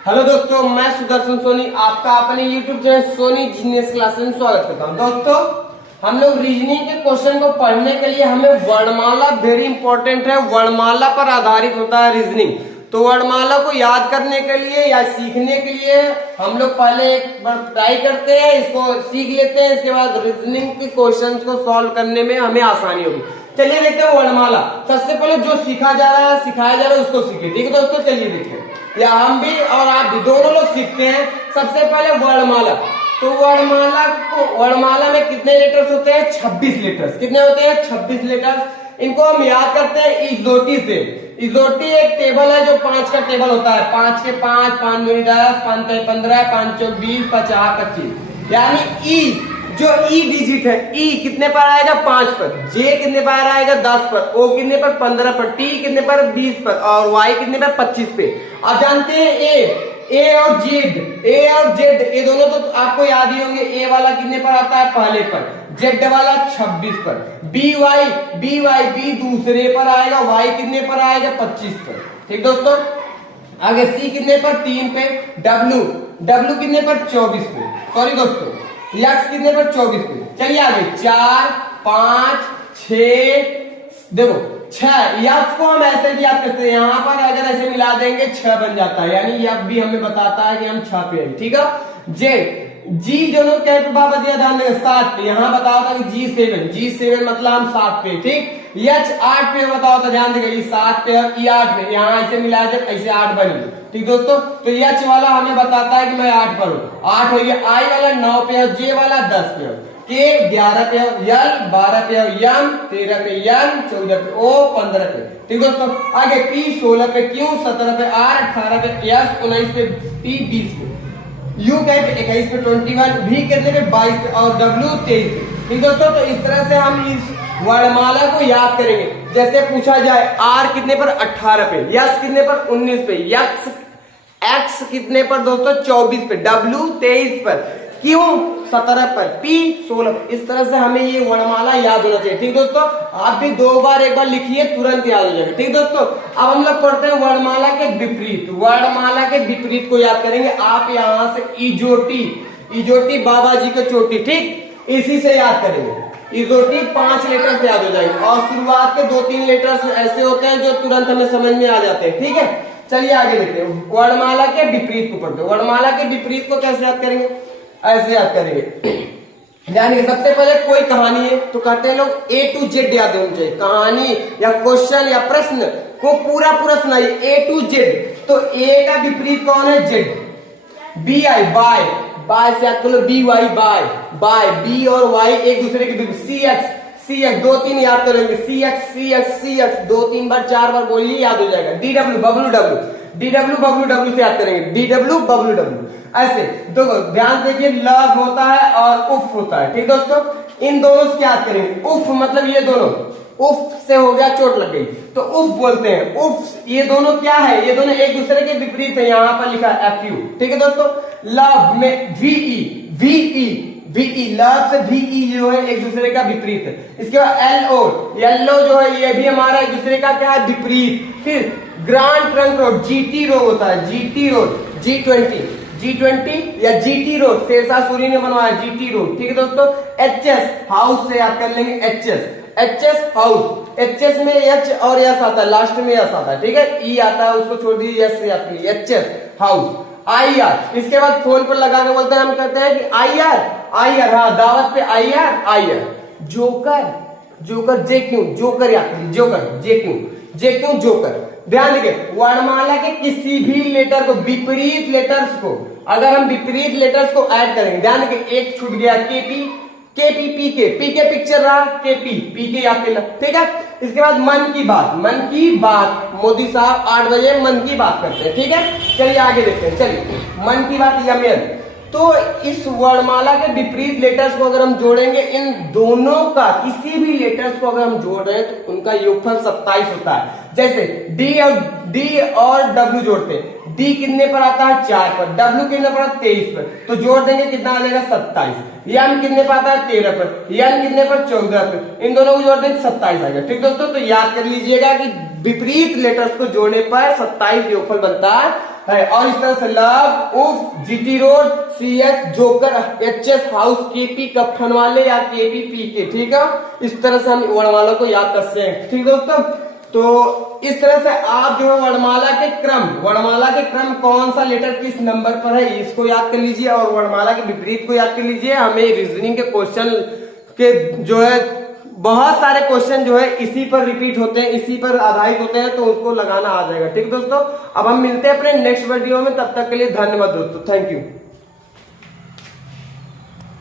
Hello दोस्तों, मैं सुदर्शन सोनी आपका अपने YouTube channel Soni genius classes में स्वागत करता हूं। दोस्तों, हम लोग रीजनिंग के क्वेश्चन को पढ़ने के लिए हमें वर्णमाला वेरी इंपॉर्टेंट है। वर्णमाला पर आधारित होता है रीजनिंग। तो वर्णमाला को याद करने के लिए या सीखने के लिए हम लोग पहले एक बार ट्राई करते हैं, इसको सीख लेते हैं। इसके बाद रीजनिंग के क्वेश्चन को सॉल्व करने में हमें आसानी होगी। चलिए देखते हैं वर्णमाला। सबसे पहले जो सीखा जा रहा है, सिखाया जा रहा है, उसको सीखिए। ठीक है दोस्तों, चलिए देखते हैं। या हम भी और आप भी दोनों लोग सीखते हैं। सबसे पहले वर्णमाला। तो वर्णमाला में कितने लेटर्स होते हैं? 26 लेटर्स। कितने होते हैं? 26 लेटर्स। इनको हम याद करते हैं इजोटी से। इजोटी एक टेबल है जो 5 का टेबल होता है। 5 के 5, 5 दूनी 10, 5 तिया 15, 5 चौक 20, 50 25। यानी ई जो ई डिजिट है, ई कितने पर आएगा? 5 पर। जे कितने पर आएगा? 10 पर। ओ कितने पर? 15 पर। टी कितने पर? 20 पर। और वाई कितने पर? 25 पे। अब जानते हैं ए और जेड। ए और जेड ये दोनों तो आपको याद ही होंगे। ए वाला कितने पर आता है? पहले पर। जेड वाला 26 पर। बी वाई दूसरे पर आएगा। वाई कितने पर आएगा? 25 पर। ठीक दोस्तों, आगे सी कितने पर? 3 पे। डब्ल्यू कितने पर? 24 पे। सॉरी दोस्तों, यक्स कितने पर? 24 पे। चलिए आगे 4 5 6। देखो 6 यक्स को हम ऐसे भी याद करते हैं। यहां पर अगर ऐसे मिला देंगे 6 बन जाता है। यानी यक भी हमें बताता है कि हम 6 पे हैं। ठीक है। जेड जी जो लोग क्या पे बाबा दिया ध्यान देंगे 7 पे। यहां बताओ था कि जी7 मतलब हम 7 पे। ठीक। एच 8 पे बताओ था, ध्यान देंगे ये 7 पे और ई 8 पे। यहां ऐसे मिला दे ऐसे 8 बनेंगे। ठीक दोस्तों, तो एच वाला हमें बताता है कि मैं 8 पर हूं। 8 हो गया। आई वाला 9 पे और जे वाला 10 पे हो। के 11 पे हो। यल 12 पे हो। यम 13 पे। यन 14 पे। ओ 15 पे। ठीक दोस्तों, आगे पी 16 पे। क्यू 17 पे। आर 18 पे। एस 19 पे। पी 20 पे। यू कहते 21 पे। 21 भी कितने पे? 22 पे। और डब्ल्यू 23 पे। ठीक दोस्तों, तो इस तरह से हम इस वर्णमाला को याद करेंगे। जैसे पूछा जाए आर कितने पर? 18 पे। यस कितने पर? 19 पे। एक्स कितने पर दोस्तों? 24 पे। डब्ल्यू 23 पर। क्यू 17 पर। पी 16 पर। इस तरह से हमें ये वर्णमाला याद होना चाहिए। ठीक दोस्तों, आप भी एक बार लिखिए, तुरंत याद हो जाएगा। ठीक दोस्तों, अब हम लोग पढ़ते हैं वर्णमाला के विपरीत। वर्णमाला के विपरीत को याद करेंगे। आप यहां से इजोटी बाबा जी की चोटी, ठीक, इसी से याद करेंगे। इजोटी 5 लेटर से याद हो जाएंगे। और शुरुआत के 2-3 लेटर्स ऐसे होते हैं जो तुरंत हमें समझ में आ जाते हैं। ठीक है, चलिए आगे देखते हैं। वर्णमाला के विपरीत को पढ़ते हैं। वर्णमाला के विपरीत को कैसे याद करेंगे? ऐसे याद करेंगे। यानी सबसे पहले कोई कहानी है तो कहते हैं लोग A to Z याद होनी चाहिए। कहानी या क्वेश्चन या प्रश्न को पूरा सुनाइए A to Z। तो A का विपरीत कौन है? Z। बी आई बाय से याद करो। B Y by. बी और वाई एक दूसरे के विपरीत। सी एक्स 2-3 याद करेंगे। सी एक्स 2-3 बार 4 बार बोलिए, याद हो जाएगा। डब्ल्यू बब्लू से याद करेंगे। डब्ल्यू ऐसे। देखो ध्यान देखिए, लव होता है और उफ होता है। ठीक दोस्तों, इन दोनों से याद करेंगे। उफ मतलब ये दोनों, उफ से हो गया चोट लग गई तो उफ बोलते हैं। उफ ये दोनों क्या है? ये दोनों एक दूसरे के विपरीत है। यहां पर लिखा है FU। ठीक है दोस्तों, लव में VE लव से VE जो है एक दूसरे का विपरीत है। इसके बाद येलो जो है ये भी हमारा एक दूसरे का क्या है? विपरीत। फिर grand trunk road GT road होता है। GT रोड G20 या GT रोड शेरशाह सूरी ने बनवाया GT रोड। ठीक है दोस्तों, HS हाउस से याद कर लेंगे। HS house. HS में H और S आता है, लास्ट में S आता है। ठीक है, E आता है, उसको छोड़ दीजिए, S से याद करिए। HS house. IR इसके बाद फोन पर लगा के बोलते हैं, हम कहते हैं कि IR हाँ, दावत पे IR। जोकर जे क्यों? जोकर याद करिए। जे क्यों जोकर। ध्यान देखिए, वर्णमाला के किसी भी लेटर को, विपरीत लेटर्स को अगर हम विपरीत लेटर्स को ऐड करेंगे, ध्यान देखिए, एक छूट गया केपी पीके पिक्चर रहा। पीके याद कर। ठीक है, इसके बाद मन की बात मोदी साहब 8 बजे मन की बात करते हैं। ठीक है, चलिए आगे देखते हैं। चलिए मन की बात यमन। तो इस वर्णमाला के विपरीत लेटर्स को अगर हम जोड़ेंगे, इन दोनों का किसी भी लेटर्स को अगर हम जोड़ रहे हैं तो उनका योगफल 27 होता है। जैसे डी और डब्ल्यू जोड़ते हैं। डी कितने पर आता है? 4 पर। डब्ल्यू कितने पर? 23 पर। तो जोड़ देंगे, कितना आ जाएगा? 27। एम कितने पर आता है? 13 पर। एन कितने पर? 14 पर। इन दोनों को जोड़ देंगे, 27 आ जाएगा। ठीक दोस्तों, तो याद कर लीजिएगा कि विपरीत लेटर्स को जोड़ने पर 27 योगफल बनता है। और इस तरह से लव, उफ, GT road, CS, joker, HS, house, KP, कफन वाले या केपी, पीके। ठीक है, इस तरह से हम वर्णमाला को याद कर सकते हैं। ठीक दोस्तों, तो इस तरह से आप जो है वर्णमाला के क्रम कौन सा लेटर किस नंबर पर है इसको याद कर लीजिए, और वर्णमाला के विपरीत को याद कर लीजिए। हमें रीजनिंग के क्वेश्चन के जो है बहुत सारे क्वेश्चन जो है इसी पर रिपीट होते हैं, इसी पर आधारित होते हैं, तो उसको लगाना आ जाएगा। ठीक दोस्तों, अब हम मिलते हैं अपने नेक्स्ट वीडियो में, तब तक के लिए धन्यवाद दोस्तों, थैंक यू।